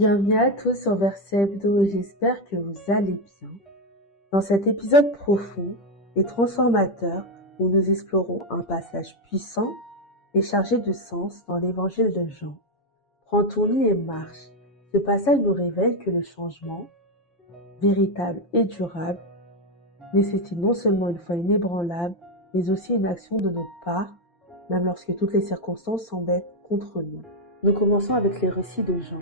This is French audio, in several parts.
Bienvenue à tous sur Verset Hebdo et j'espère que vous allez bien. Dans cet épisode profond et transformateur où nous explorons un passage puissant et chargé de sens dans l'évangile de Jean. Prends ton lit et marche. Ce passage nous révèle que le changement, véritable et durable, nécessite non seulement une foi inébranlable, mais aussi une action de notre part, même lorsque toutes les circonstances semblent être contre nous. Nous commençons avec les récits de Jean,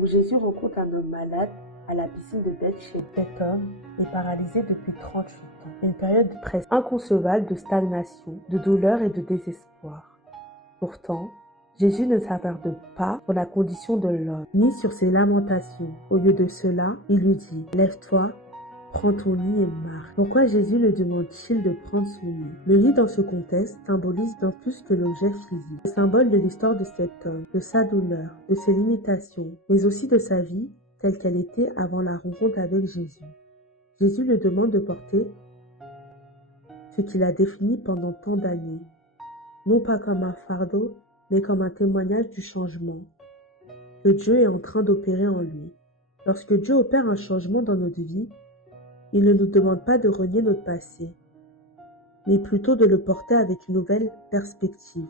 où Jésus rencontre un homme malade à la piscine de Bethshéda. Cet homme est paralysé depuis 38 ans, une période presque inconcevable de stagnation, de douleur et de désespoir. Pourtant, Jésus ne s'attarde pas sur la condition de l'homme, ni sur ses lamentations. Au lieu de cela, il lui dit « Lève-toi, prends ton lit et marche ». Pourquoi Jésus le demande-t-il de prendre son lit? Le lit dans ce contexte symbolise bien plus que l'objet physique. Le symbole de l'histoire de cet homme, de sa douleur, de ses limitations, mais aussi de sa vie telle qu'elle était avant la rencontre avec Jésus. Jésus le demande de porter ce qu'il a défini pendant tant d'années, non pas comme un fardeau, mais comme un témoignage du changement que Dieu est en train d'opérer en lui. Lorsque Dieu opère un changement dans notre vie, il ne nous demande pas de renier notre passé, mais plutôt de le porter avec une nouvelle perspective,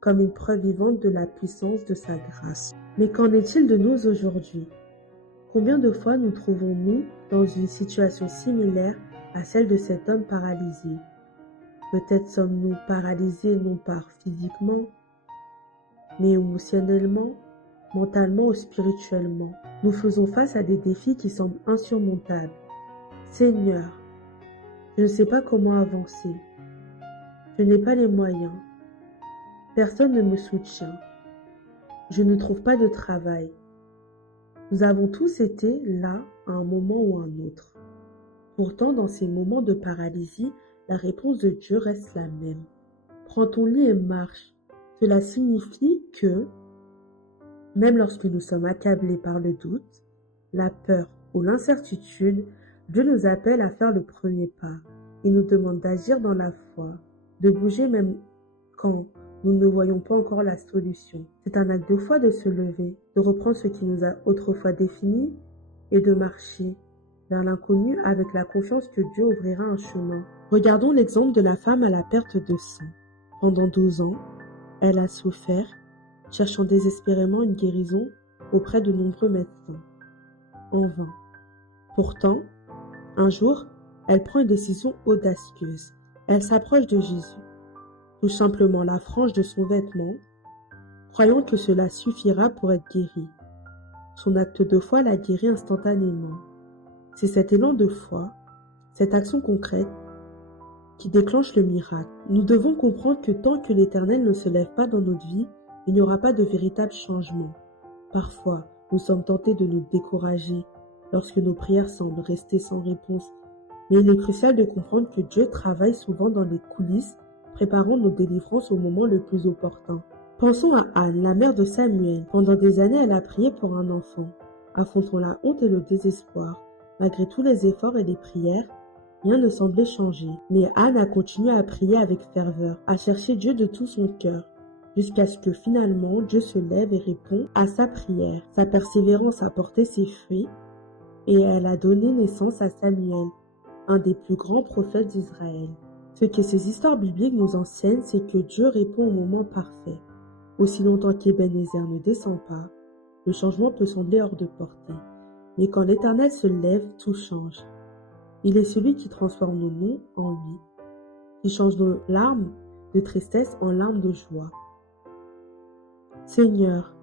comme une preuve vivante de la puissance de sa grâce. Mais qu'en est-il de nous aujourd'hui? Combien de fois nous trouvons-nous dans une situation similaire à celle de cet homme paralysé? Peut-être sommes-nous paralysés non pas physiquement, mais émotionnellement, mentalement ou spirituellement. Nous faisons face à des défis qui semblent insurmontables. Seigneur, je ne sais pas comment avancer. Je n'ai pas les moyens. Personne ne me soutient. Je ne trouve pas de travail. Nous avons tous été là à un moment ou à un autre. Pourtant, dans ces moments de paralysie, la réponse de Dieu reste la même. Prends ton lit et marche. Cela signifie que, même lorsque nous sommes accablés par le doute, la peur ou l'incertitude, Dieu nous appelle à faire le premier pas. Il nous demande d'agir dans la foi, de bouger même quand nous ne voyons pas encore la solution. C'est un acte de foi de se lever, de reprendre ce qui nous a autrefois définis et de marcher vers l'inconnu avec la confiance que Dieu ouvrira un chemin. Regardons l'exemple de la femme à la perte de sang. Pendant 12 ans, elle a souffert, cherchant désespérément une guérison auprès de nombreux médecins. En vain. Pourtant, un jour, elle prend une décision audacieuse. Elle s'approche de Jésus, touche simplement la frange de son vêtement, croyant que cela suffira pour être guérie. Son acte de foi la guérit instantanément. C'est cet élan de foi, cette action concrète, qui déclenche le miracle. Nous devons comprendre que tant que l'Éternel ne se lève pas dans notre vie, il n'y aura pas de véritable changement. Parfois, nous sommes tentés de nous décourager lorsque nos prières semblent rester sans réponse. Mais il est crucial de comprendre que Dieu travaille souvent dans les coulisses, préparant nos délivrances au moment le plus opportun. Pensons à Anne, la mère de Samuel. Pendant des années, elle a prié pour un enfant. Affrontant la honte et le désespoir, malgré tous les efforts et les prières, rien ne semblait changer. Mais Anne a continué à prier avec ferveur, à chercher Dieu de tout son cœur, jusqu'à ce que finalement Dieu se lève et répond à sa prière. Sa persévérance a porté ses fruits et elle a donné naissance à Samuel, un des plus grands prophètes d'Israël. Ce que ces histoires bibliques nous enseignent, c'est que Dieu répond au moment parfait. Aussi longtemps qu'Ebenezer ne descend pas, le changement peut sembler hors de portée. Mais quand l'Éternel se lève, tout change. Il est celui qui transforme nos noms en oui, qui change nos larmes de tristesse en larmes de joie. Seigneur,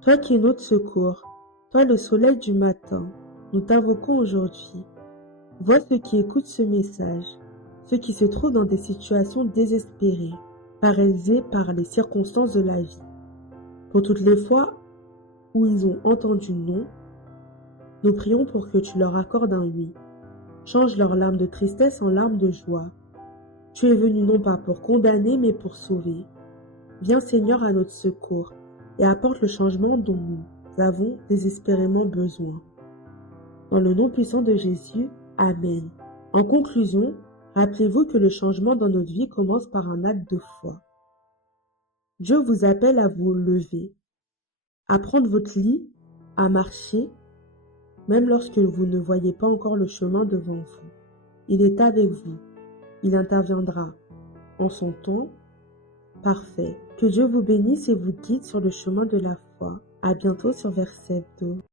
toi qui es notre secours, toi le soleil du matin, nous t'invoquons aujourd'hui. Vois ceux qui écoutent ce message, ceux qui se trouvent dans des situations désespérées, paralysés par les circonstances de la vie. Pour toutes les fois où ils ont entendu non, nous prions pour que tu leur accordes un oui. Change leurs larmes de tristesse en larmes de joie. Tu es venu non pas pour condamner, mais pour sauver. Viens Seigneur à notre secours et apporte le changement dont nous avons désespérément besoin. Dans le nom puissant de Jésus, Amen. En conclusion, rappelez-vous que le changement dans notre vie commence par un acte de foi. Dieu vous appelle à vous lever, à prendre votre lit, à marcher, même lorsque vous ne voyez pas encore le chemin devant vous. Il est avec vous. Il interviendra en son temps parfait. Que Dieu vous bénisse et vous guide sur le chemin de la foi. À bientôt sur Verset 2.